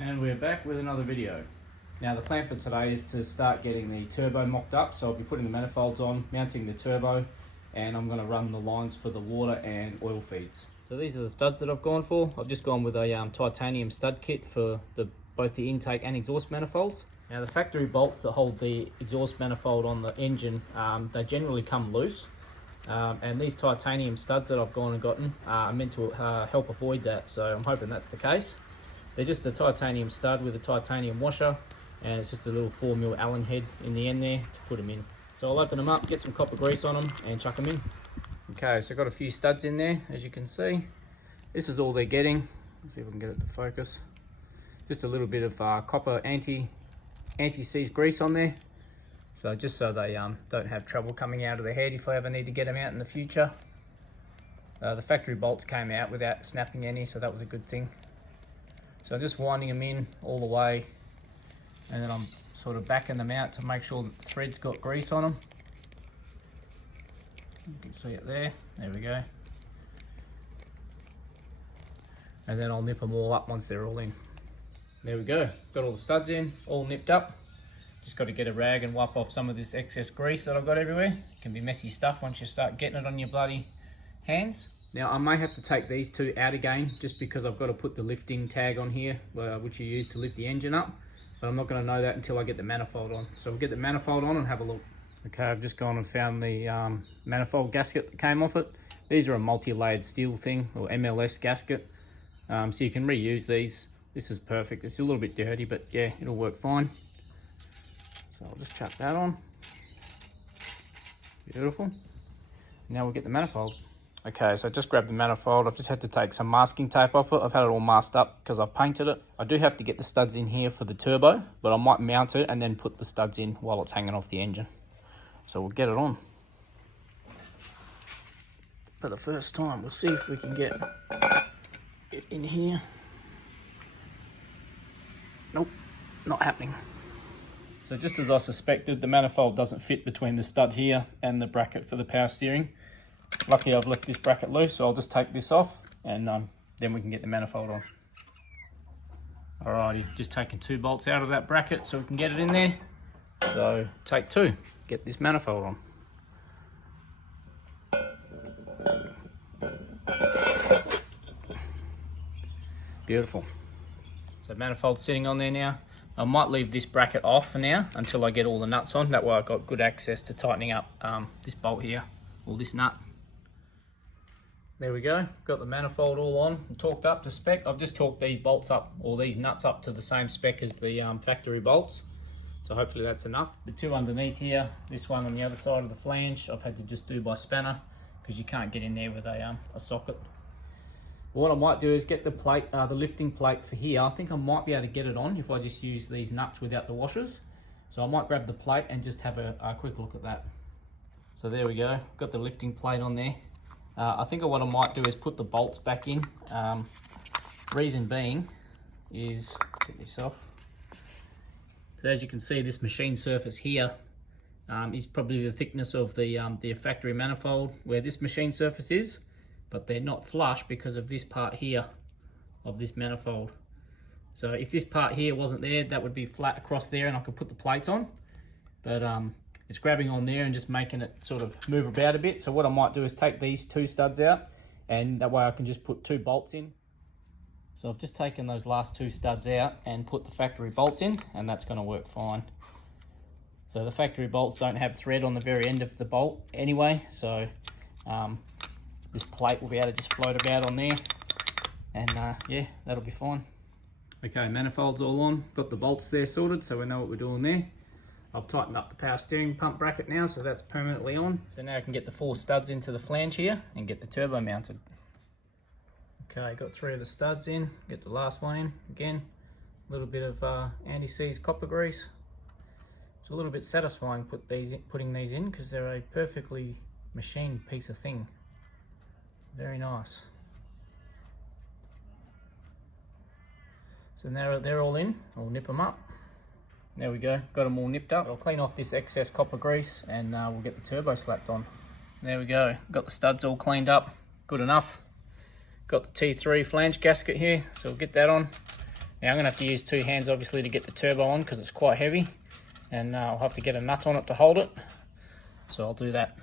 And we're back with another video. Now the plan for today is to start getting the turbo mocked up, so I'll be putting the manifolds on, mounting the turbo, and I'm going to run the lines for the water and oil feeds. So these are the studs that I've gone for. I've just gone with a titanium stud kit for both the intake and exhaust manifolds. Now the factory bolts that hold the exhaust manifold on the engine, they generally come loose. And these titanium studs that I've gone and gotten are meant to help avoid that, so I'm hoping that's the case. They're just a titanium stud with a titanium washer, and it's just a little 4mm Allen head in the end there to put them in. So I'll open them up, get some copper grease on them and chuck them in. Okay, so I've got a few studs in there, as you can see. This is all they're getting. Let's see if I can get it to focus. Just a little bit of copper anti-seize grease on there. So just so they don't have trouble coming out of the head if I ever need to get them out in the future. The factory bolts came out without snapping any, so that was a good thing. So I'm just winding them in all the way, and then I'm sort of backing them out to make sure that the thread's got grease on them. You can see it there. There we go. And then I'll nip them all up once they're all in. There we go. Got all the studs in, all nipped up. Just got to get a rag and wipe off some of this excess grease that I've got everywhere. It can be messy stuff once you start getting it on your bloody hands. Now I may have to take these two out again just because I've got to put the lifting tag on here, which you use to lift the engine up. But I'm not going to know that until I get the manifold on. So we'll get the manifold on and have a look. Okay, I've just gone and found the manifold gasket that came off it. These are a multi-layered steel thing, or MLS gasket. So you can reuse these. This is perfect. It's a little bit dirty, but yeah, it'll work fine. So I'll just chuck that on. Beautiful. Now we'll get the manifold. Okay, so I just grabbed the manifold. I've just had to take some masking tape off it. I've had it all masked up because I've painted it. I do have to get the studs in here for the turbo, but I might mount it and then put the studs in while it's hanging off the engine. So we'll get it on. For the first time, we'll see if we can get it in here. Nope, not happening. So just as I suspected, the manifold doesn't fit between the stud here and the bracket for the power steering. Luckily I've left this bracket loose, so I'll just take this off and then we can get the manifold on. Alrighty, just taking 2 bolts out of that bracket so we can get it in there. So take 2, get this manifold on. Beautiful. So manifold's sitting on there now. I might leave this bracket off for now until I get all the nuts on. That way I've got good access to tightening up this bolt here, or this nut. There we go, got the manifold all on and torqued up to spec. I've just torqued these bolts up, or these nuts up to the same spec as the factory bolts. So hopefully that's enough. The 2 underneath here, this one on the other side of the flange, I've had to just do by spanner because you can't get in there with a socket. What I might do is get the plate, the lifting plate for here. I think I might be able to get it on if I just use these nuts without the washers. So I might grab the plate and just have a quick look at that. So there we go, got the lifting plate on there. I think what I might do is put the bolts back in. Reason being is, get this off. So as you can see, this machine surface here is probably the thickness of the factory manifold where this machine surface is, but they're not flush because of this part here of this manifold. So if this part here wasn't there, that would be flat across there and I could put the plates on. But it's grabbing on there and just making it sort of move about a bit. So what I might do is take these 2 studs out, and that way I can just put 2 bolts in. So I've just taken those last 2 studs out and put the factory bolts in, and that's going to work fine. So the factory bolts don't have thread on the very end of the bolt anyway, so this plate will be able to just float about on there, and yeah, that'll be fine. Okay, manifold's all on, got the bolts there sorted, so we know what we're doing there. I've tightened up the power steering pump bracket now, so that's permanently on. So now I can get the 4 studs into the flange here and get the turbo mounted. Okay, got 3 of the studs in, get the last one in. Again, a little bit of anti-seize copper grease. It's a little bit satisfying putting these in because they're a perfectly machined piece of thing. Very nice. So now they're all in, I'll nip them up. There we go, got them all nipped up. I'll clean off this excess copper grease and we'll get the turbo slapped on. There we go, got the studs all cleaned up, good enough. Got the T3 flange gasket here, so we'll get that on. Now I'm going to have to use 2 hands obviously to get the turbo on because it's quite heavy, and I'll have to get a nut on it to hold it, so I'll do that.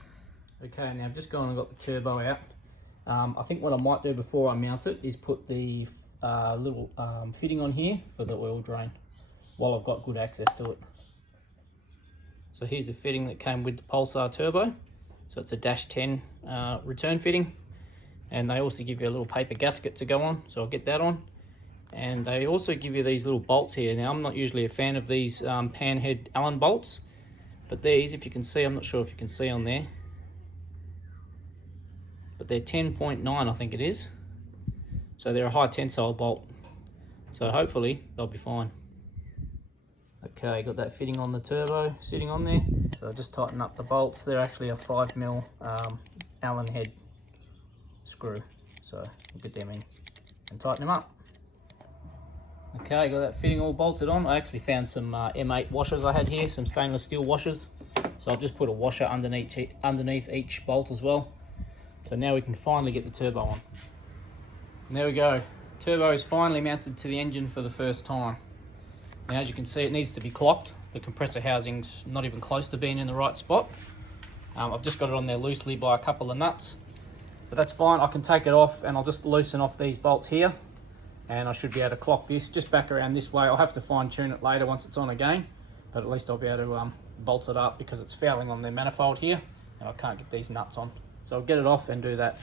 Okay, now I've just gone and got the turbo out. I think what I might do before I mount it is put the little fitting on here for the oil drain while I've got good access to it. So here's the fitting that came with the Pulsar turbo. So it's a -10 return fitting, and they also give you a little paper gasket to go on, so I'll get that on. And they also give you these little bolts here. Now I'm not usually a fan of these pan head Allen bolts, but these, if you can see, I'm not sure if you can see on there, but they're 10.9 I think it is. So they're a high tensile bolt, so hopefully they'll be fine. Okay, got that fitting on the turbo sitting on there. So just tighten up the bolts. They're actually a 5mm Allen head screw, so we'll get them in and tighten them up. Okay, got that fitting all bolted on. I actually found some M8 washers I had here, some stainless steel washers, so I've just put a washer underneath each bolt as well. So now we can finally get the turbo on. And there we go, turbo is finally mounted to the engine for the first time. Now as you can see, it needs to be clocked. The compressor housing's not even close to being in the right spot. I've just got it on there loosely by a couple of nuts, but that's fine. I can take it off and I'll just loosen off these bolts here, and I should be able to clock this just back around this way. I'll have to fine tune it later once it's on again, but at least I'll be able to bolt it up because it's fouling on the manifold here and I can't get these nuts on. So I'll get it off and do that.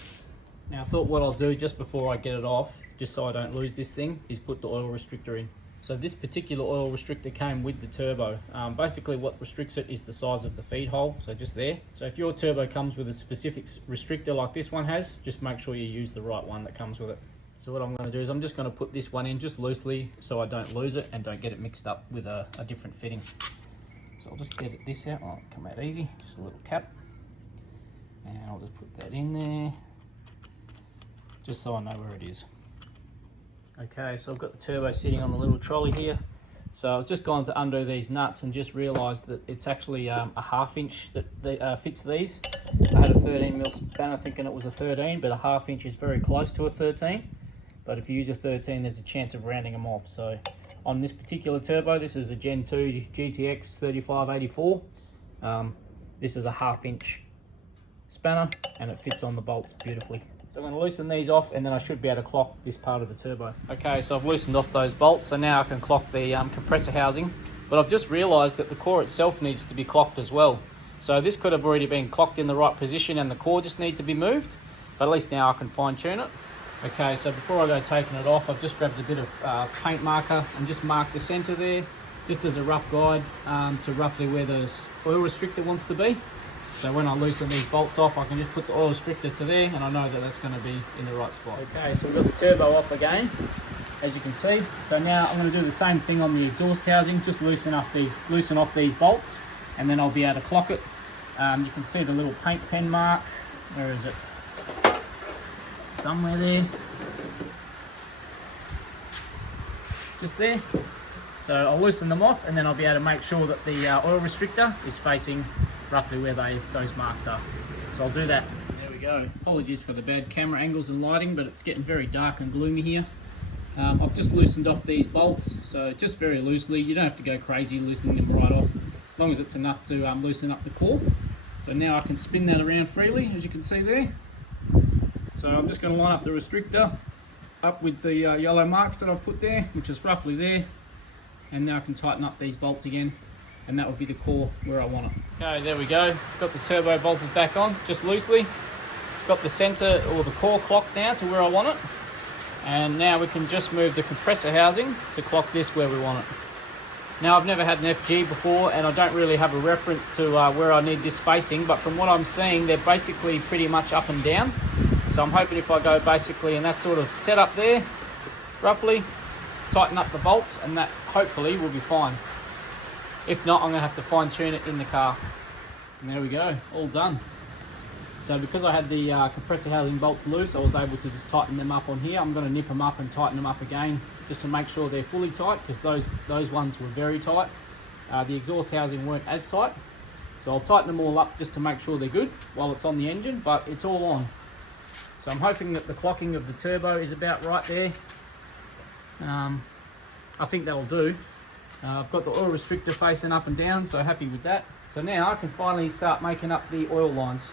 Now I thought what I'll do just before I get it off, just so I don't lose this thing, is put the oil restrictor in. So this particular oil restrictor came with the turbo. Basically what restricts it is the size of the feed hole, so just there. So if your turbo comes with a specific restrictor like this one has, just make sure you use the right one that comes with it. So what I'm going to do is I'm just going to put this one in just loosely so I don't lose it and don't get it mixed up with a different fitting. So I'll just get this out. Oh, it'll come out easy, just a little cap. And I'll just put that in there, just so I know where it is. Okay, so I've got the turbo sitting on the little trolley here. So I was just going to undo these nuts and just realised that it's actually a 1/2 inch that fits these. I had a 13mm spanner thinking it was a 13, but a 1/2 inch is very close to a 13. But if you use a 13, there's a chance of rounding them off. So on this particular turbo, this is a Gen 2 GTX 3584. This is a 1/2 inch spanner and it fits on the bolts beautifully. So I'm going to loosen these off and then I should be able to clock this part of the turbo. Okay, so I've loosened off those bolts, so now I can clock the compressor housing. But I've just realised that the core itself needs to be clocked as well. So this could have already been clocked in the right position and the core just needs to be moved. But at least now I can fine tune it. Okay, so before I go taking it off, I've just grabbed a bit of paint marker and just marked the centre there, just as a rough guide to roughly where the oil restrictor wants to be. So when I loosen these bolts off, I can just put the oil restrictor to there and I know that that's going to be in the right spot. Okay, so we've got the turbo off again, as you can see. So now I'm going to do the same thing on the exhaust housing, just loosen off these bolts, and then I'll be able to clock it. You can see the little paint pen mark. Where is it? Somewhere there. Just there. So I'll loosen them off and then I'll be able to make sure that the oil restrictor is facing roughly where those marks are. So I'll do that. There we go. Apologies for the bad camera angles and lighting, but it's getting very dark and gloomy here. I've just loosened off these bolts, so just very loosely. You don't have to go crazy loosening them right off, as long as it's enough to loosen up the core. So now I can spin that around freely, as you can see there. So I'm just going to line up the restrictor up with the yellow marks that I've put there, which is roughly there. And now I can tighten up these bolts again, and that will be the core where I want it. Okay, there we go. Got the turbo bolted back on, just loosely. Got the centre or the core clocked now to where I want it. And now we can just move the compressor housing to clock this where we want it. Now I've never had an FG before and I don't really have a reference to where I need this facing, but from what I'm seeing, they're basically pretty much up and down. So I'm hoping if I go basically in that sort of setup there, roughly, tighten up the bolts, and that hopefully will be fine. If not, I'm going to have to fine tune it in the car. And there we go, all done. So because I had the compressor housing bolts loose, I was able to just tighten them up on here. I'm going to nip them up and tighten them up again, just to make sure they're fully tight, because those ones were very tight. The exhaust housing weren't as tight. So I'll tighten them all up just to make sure they're good while it's on the engine, but it's all on. So I'm hoping that the clocking of the turbo is about right there. I think that'll do. I've got the oil restrictor facing up and down, so happy with that. So now I can finally start making up the oil lines.